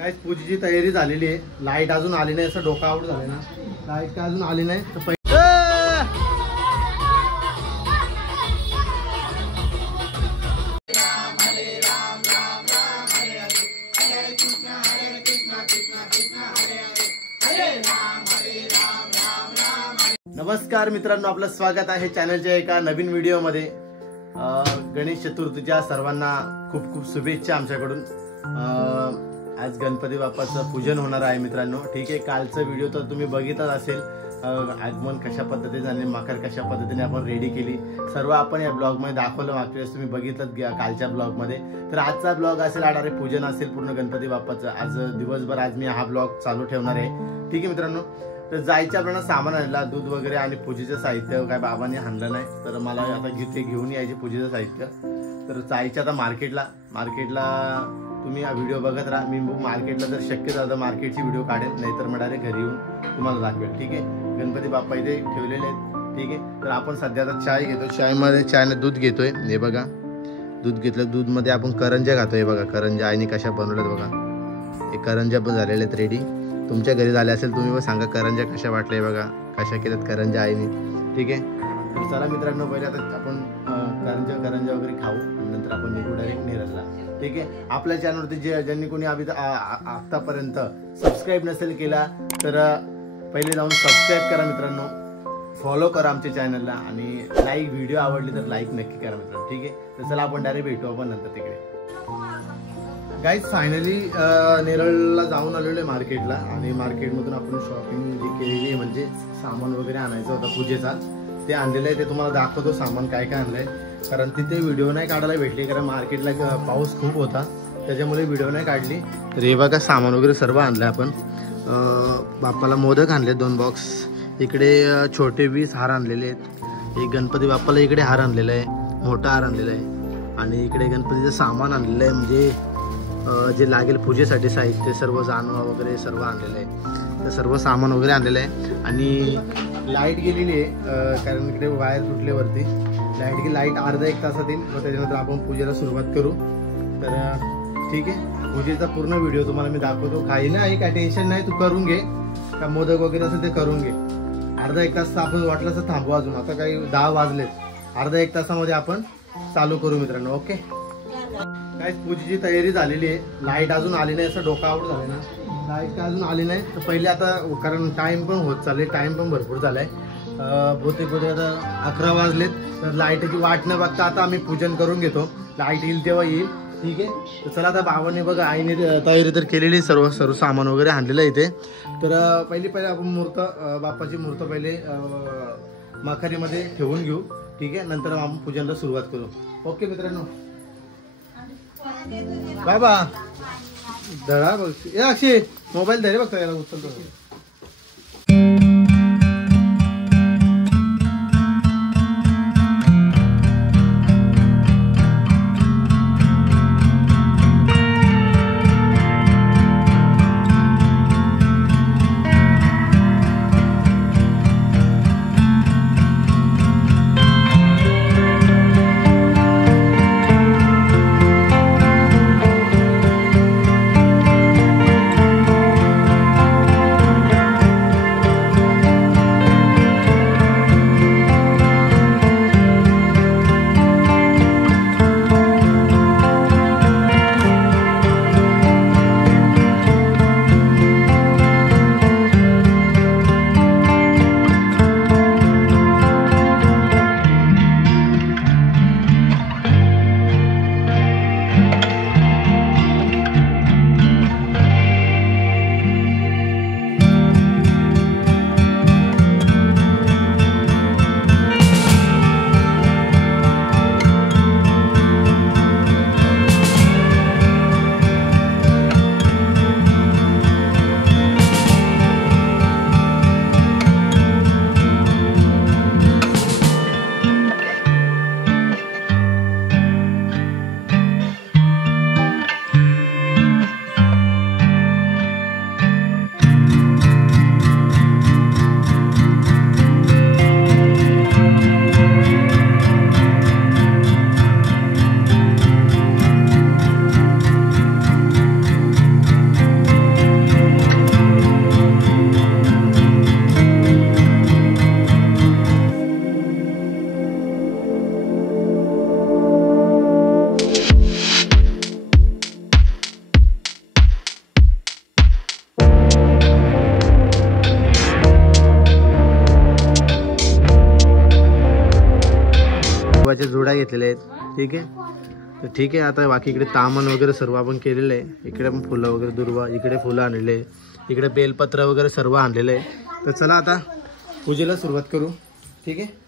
काय पूजेची तयारी झालेली आहे. लाईट अजून आली नाही, असं डोका आउट झालं ना. लाईट काय अजून आली नाही तर नमस्कार मित्रांनो, आपलं स्वागत आहे चॅनलच्या एका नवीन व्हिडिओमध्ये. गणेश चतुर्थीच्या सर्वांना खूप खूप शुभेच्छा आमच्याकडून. आज गणपती बाप्पाचं पूजन होणार आहे मित्रांनो. ठीक आहे, कालचा व्हिडिओ तर तुम्ही बघितलाच असेल. आगमन कशा पद्धतीने आणि मकर कशा पद्धतीने आपण रेडी केली सर्व आपण या ब्लॉगमध्ये दाखवलं. मागच्या वेळेस तुम्ही बघितलं कालच्या ब्लॉगमध्ये. तर आजचा ब्लॉग असेल, आणारे पूजन असेल पूर्ण गणपती बाप्पाचं. आज दिवसभर आज मी हा ब्लॉग चालू ठेवणार आहे. ठीक आहे मित्रांनो, तर जायचं आपल्याला सामान आणला, दूध वगैरे आणि पूजेचं साहित्य काय बाबांनी आणलं नाही, तर मला आता ते घेऊन यायचे पूजेचं साहित्य. तर जायचं आता मार्केटला. तुम्ही हा व्हिडिओ बघत राहा. मी मार्केटला जर शक्य झालं तर मार्केटची व्हिडिओ काढेल, नाहीतर मग डायरेक्ट घरी येऊन तुम्हाला दाखवेल. ठीक आहे, गणपती बाप्पा इथे ठेवलेले आहेत. ठीक आहे, तर आपण सध्या आता चाय घेतो. चायने दूध घेतोय. हे बघा, दूध घेतलं. दूधमध्ये आपण करंज्या खातोय. बघा करंज्या आईने कशा बनवल्यात बघा. हे करंज्या पण झालेले आहेत रेडी. तुमच्या घरी झाले असेल तुम्ही पण सांगा करंज्या कशा वाटल्या. बघा कशा केल्यात करंज्या आईने. ठीक आहे, तर चला मित्रांनो, पहिले आता आपण करंज्या वगैरे खाऊ आणि नंतर आपण निघू डायरेक्ट निरजला. ठीक आहे, आपल्या चॅनलवरती ज्यांनी कोणी आतापर्यंत सबस्क्राईब नसेल केला तर पहिले जाऊन सबस्क्राईब करा मित्रांनो. फॉलो करा आमच्या चॅनलला आणि व्हिडिओ आवडली तर लाईक नक्की करा मित्रांनो. ठीक आहे, तर चला आपण डायरेक्ट भेटू आपण नंतर तिकडे. गाईज फायनली नेरळला जाऊन आलेलो आहे मार्केटला. आणि मार्केटमधून आपण शॉपिंग जी केलेली आहे, म्हणजे सामान वगैरे आणायचं होता पूजेचा, ते आणलेलं आहे. ते तुम्हाला दाखवतो सामान काय काय आणलंय. कारण तिथे व्हिडिओ नाही काढायला भेटली, कारण मार्केटला पाऊस खूप होता त्याच्यामुळे व्हिडिओ नाही काढली. तर हे बघा सामान वगैरे सर्व आणलंय आपण. बाप्पाला मोदक आणले 2 बॉक्स. इकडे छोटे 20 हार आणलेले आहेत. एक गणपती बाप्पाला इकडे हार आणलेला आहे, मोठा हार आणलेला आहे. आणि इकडे गणपतीचं सामान आणलेलं आहे, म्हणजे जे लागेल पूजेसाठी साहित्य सर्व, जानवा वगैरे सर्व आणलेलं आहे. तर सर्व सामान वगैरे आणलेलं आहे. आणि लाईट गेलेली आहे, कारण इकडे वायर तुटल्यावरती लाईट अर्धा 1 तासात येईल. मग त्याच्यानंतर आपण पूजेला सुरुवात करू. तर ठीक आहे, पूजेचा पूर्ण व्हिडिओ तुम्हाला मी दाखवतो. काही नाही, काय टेन्शन नाही, तू करून घे. का मोदक वगैरे असेल ते करून घे. अर्धा 1 तास आपण वाटलं तर थांबू. अजून आता काही 10 वाजलेत. अर्धा 1 तासामध्ये आपण चालू करू मित्रांनो. ओके, काय पूजेची तयारी झालेली आहे. लाईट अजून आली नाही, असं डोका आउट झालं ना. लाईट काय अजून आली नाही तर पहिले आता, कारण टाइम पण होत चालले, टाइम पण भरपूर झालाय. बहुतेक आता 11 वाजलेत. तर लाईटची वाट न बघता आता आम्ही पूजन करून घेतो. लाईट येईल तेव्हा येईल. ठीक आहे, तर चला आता बाबांनी बघा आईने तयारी तर केलेली, सर्व सामान वगैरे आणलेलं इथे. तर पहिले आपण बाप्पाची मूर्त पहिले मखारीमध्ये ठेवून घेऊ. ठीक आहे, नंतर आपण पूजनला सुरुवात करू. ओके मित्रांनो, बाबा धडा बघ. अक्षय मोबाईल धरे बघता याला उचलतो. देवाच्या जोड्या घेतलेल्या आहेत. ठीक आहे, तर ठीक आहे. आता बाकी इकडे तामण वगैरे सर्व आपण केलेलं आहे. इकडे पण फुलं वगैरे दुर्वा, इकडे फुलं आणलेले आहे, इकडे बेलपत्र वगैरे सर्व आणलेलं आहे. तर चला आता पूजेला सुरुवात करू. ठीक आहे.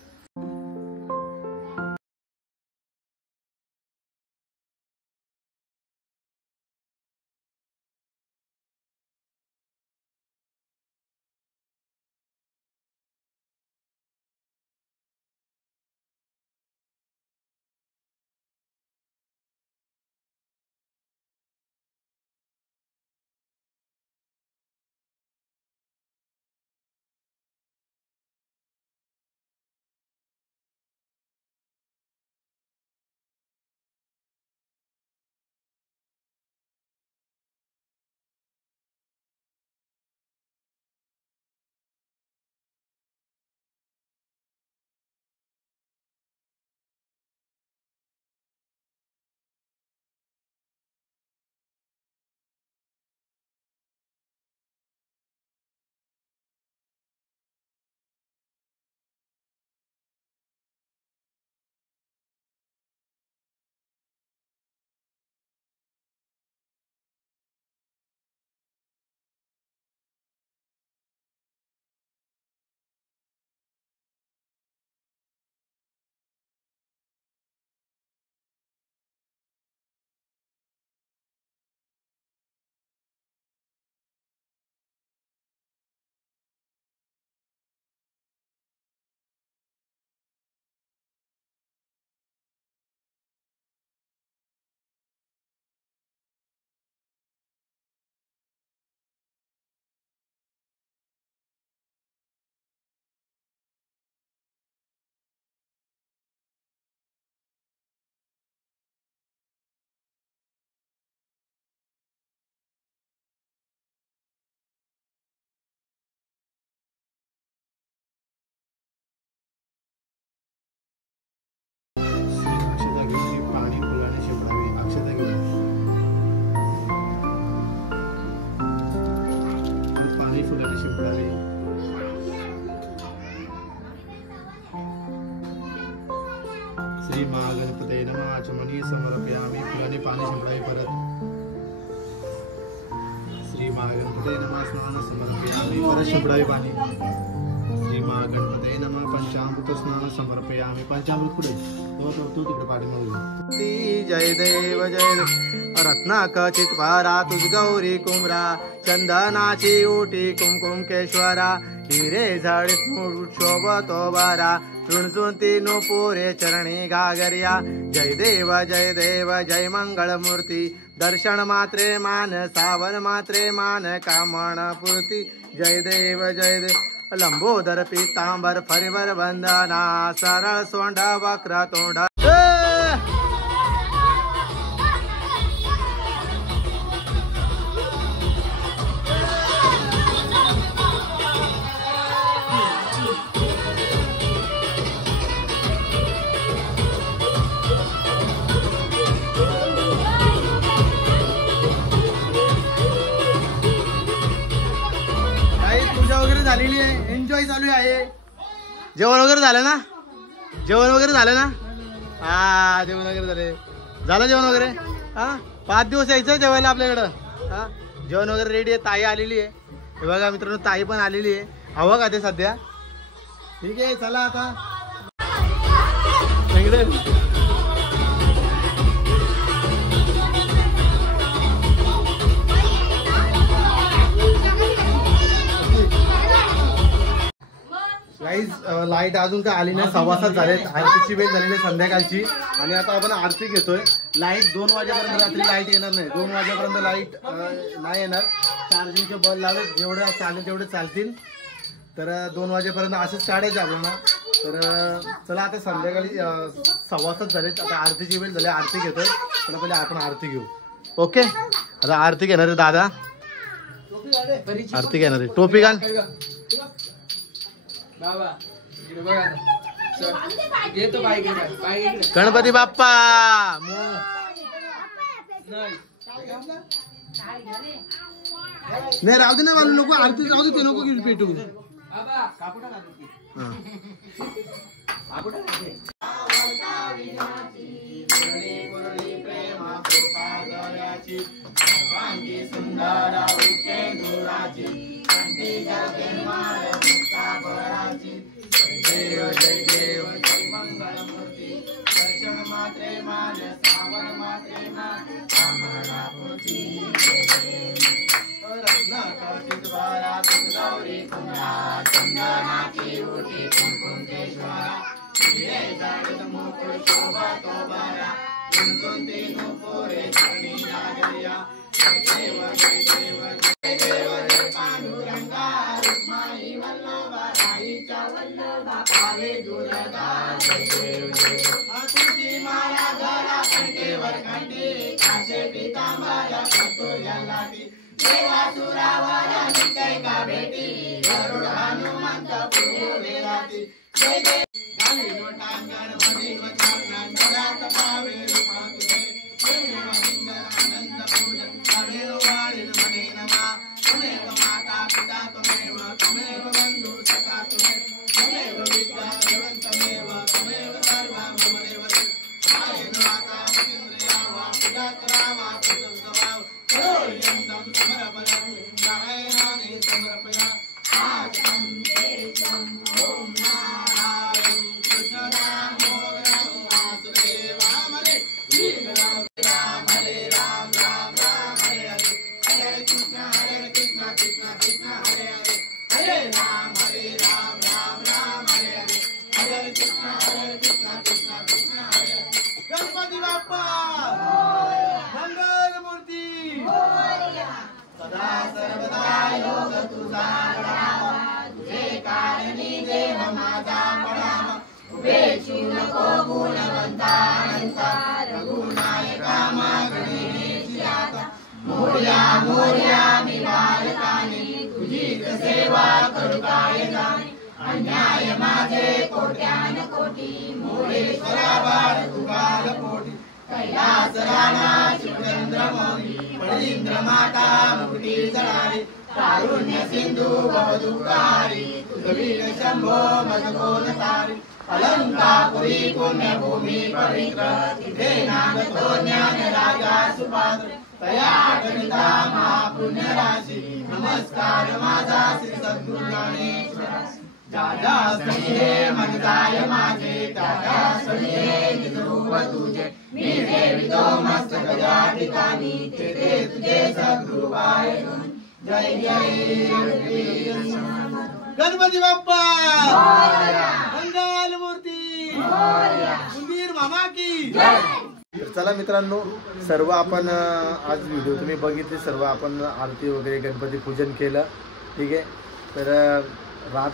श्री महागणपतये नमः. आचमनी समर्पयामि. फुलाने पाणी शिंपडावे परत. श्री महागणपतये नमः. स्नान समर्पयामि. परत शिंपडावे पाणी. श्री महागणपतये नमः. पंचामृत स्नान समर्पयामि. पंचामृत कुठे तो तिकडे पाठीमागे. जय देव जय देव. रत्नाखचित वारा तुझ गौरी कुमरा. चंदनाची ओटी कुमकुम केश्वरा. हिरे झाडीत मूळ शोभतो बारा. ऋणसुंती नुपुरे चरणी घागर्या. जय देव जय मंगल मूर्ती. दर्शन मात्रे मान सावन मात्रे मान कामण पूर्ती. जय देव लंबोदर पीतांबर फरिवर वंदना. सरळ सोंड वक्र तोंड. वगैरे झालेली आहे. एन्जॉय चालू आहे. जेवण वगैरे झालं ना? जेवण वगैरे झालं ना? हा, जेवण वगैरे झालं जेवण वगैरे. हा, 5 दिवस यायचं जेवायला आपल्याकडं. हा, जेवण वगैरे रेडी आहे. ताई आलेली आहे. हे बघा मित्रांनो, ताई पण आलेली आहे. हवं का ते सध्या. ठीक आहे, चला आता. लाईट अजून काय आली नाही. 6:15 झालेत. आरतीची वेळ झालेली आहे संध्याकाळची. आणि आता आपण आरती घेतोय. लाईट 2 वाजेपर्यंत, रात्री लाईट येणार नाही. 2 वाजेपर्यंत लाईट नाही येणार. चार्जिंगचे बल्ब लावले, जेवढे चालेल तेवढे चालतील. तर 2 वाजेपर्यंत असेच काढायचे आपल्याला. तर चला आता संध्याकाळी 6:15 झालेत. आता आरतीची वेळ झाली. आरती घेतोय. पण पहिले आपण आरती घेऊ. ओके, आता आरती घेणार आहे दादा. आरती घेणार आहे. टोपी घाल. गणपती बाप्पा. नाही राहू दे ना, मला नको आरती राहू दे. ते नको घेऊन पेटू. देव जय देव जय मंगलमूर्ती दर्शन मात्रे मान सावर मात्रे मान कामनापूर्ती रत्नाकर्षितवारा गौरी कुंडा चंदनाची उठी कुंकुंकेश्वरा हिरे जाडीत मुकुट शोभा तो बरा गुणगुंती नुपुरे चरणी लागल्या जय देव जय देव जय देव जय पांडुरंगा रुक्माई वल्लभा राईच्या वल्लभा पावे दुर्गा जय देव जय तुझी माया गळा कंठेवर कंठी कासे पितांबरा कस्तुर्या लाटी देवासुरावरा निकै का भेटी गरुड हनुमंत पुरे राती जय देव गाली लोटांगण मध्ये वचांगण गळ्यात पावे रूपा तुझे देव आनंद पूजन हरे वाळीन म्हणे नमा तुमेव माता पिता तुमेव तुमेव बंधू सखा तुमेव विद्या देवंतमेव तुमेव सर्वा मम देवते आयन माता इंद्रिया वा पूजा करावा पुजंतवाव करोयंतम समर्पणं नारायणाने समर्पया आत्मं तेजं ओम नारायण कृष्णरामो राम वासुदेवाय हरे राम राम हरे राम राम राम हरे हरे हरे कृष्ण कृष्ण कृष्ण हरे हरे हरे राम राम राम हरे हरे हरे कृष्ण कृष्ण कृष्ण हरे हरे गणपती बाप्पा मंगलमूर्ती सदा सर्वदा योग तुझा करावा तुझे कारणी देव माझा पडावा उभेची नको गुणवंता अनंता रघुनायका मागणेची आता मोर्या मोर्या मी बालकाने तुझीच सेवा करू काय जाणे अन्याय माझे कोट्यान कोटी मोरेश्वरा बाळ तुकाल पोटी कैलास राणा शिवचंद्र मौली फणींद्र माता मुकुटी जळारी कारुण्य सिंधू भवदुःखारी तुझवीर शंभो मजगोल तारी अलंकापुरी पुण्यभूमी पवित्र तिथे नागतो ज्ञान राजा सुपात्र तया गणिता महापुण्य राशी नमस्कार माझा श्री सद्गुरु ज्ञानेश्वरा जाजा सणिये मन जाय माझे जाजा सणिये निजरूप तुझे मी देवितो मस्तक ज्या ठिकाणी तेथे तुझे सद्गुरु आहे जय जय गणपती बाप्पा मंगलमूर्ती सुधीर मामा की चला मित्रांनो, सर्व आपण आज व्हिडिओ तुम्ही बघितले, सर्व आपण आरती वगैरे गणपती पूजन केलं. ठीक आहे. तर रात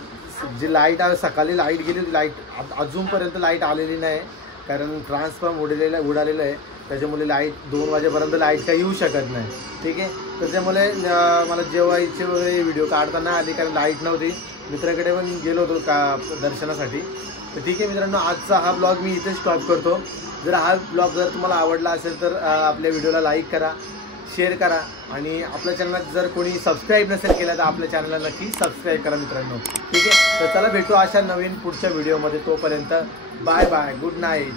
जी लाईट आहे, सकाळी लाईट गेली, लाईट अजूनपर्यंत लाईट आलेली नाही, कारण ट्रान्सफॉर्म उडालेलं आहे. त्याच्यामुळे लाईट 2 वाजेपर्यंत लाईट काही येऊ शकत नाही. ठीक आहे. त्याच्यामुळे मला जेवायचे वगैरे व्हिडिओ काढताना आली, कारण लाईट नव्हती. मित्राकडे पण गेलो होतो का दर्शनासाठी. तर ठीक आहे मित्रांनो, आजचा हा ब्लॉग मी इथे स्टॉप करतो. जर हा ब्लॉग जर तुम्हाला आवडला असेल तर आपल्या व्हिडिओला लाईक करा, शेअर करा, आणि आपल्या चॅनलात जर कोणी सबस्क्राईब नसेल केलं तर आपल्या चॅनलला नक्की सबस्क्राईब करा मित्रांनो. ठीक आहे. तर चला भेटू अशा नवीन पुढच्या व्हिडिओमध्ये. तोपर्यंत बाय बाय, गुड नाईट.